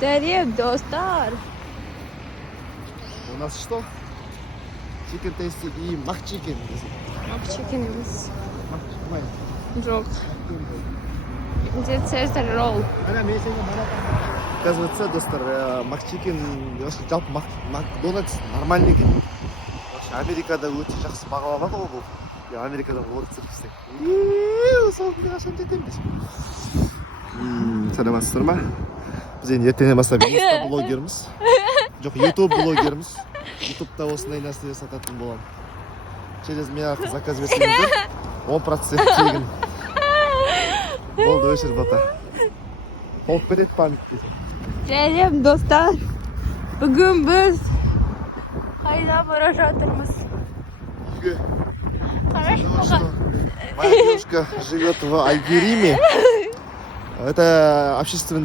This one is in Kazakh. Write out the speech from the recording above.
Сәлем, достар. У нас что? Chicken tasty и макчикен. Макчикен емес. Макчикен. Жоқ. Где Цезарь ролл? Оказывается, достар, макчикен, жалпы Макдональдс нормальный екен. Америкада өте жақсы бағаланады ғой бұл. Америкадан орыс циркісі. Соңында қашан жетеміз? Саламатсыздар ма? Біз енді ертеңнен бастап инста блогерміз. Жоқ, YouTube блогерміз. YouTube'да осындай нәрсе сататын боламын. Через меня заказ берсеңіздер 10% тегін. Болды, өшір бата. Толып кетеді память десе. Сәлем, достар. Бүгін біз қайда бара жатырмыз? Үйге. Қарашы Потому маған. что моя девушка живет в Айгериме. Это общественный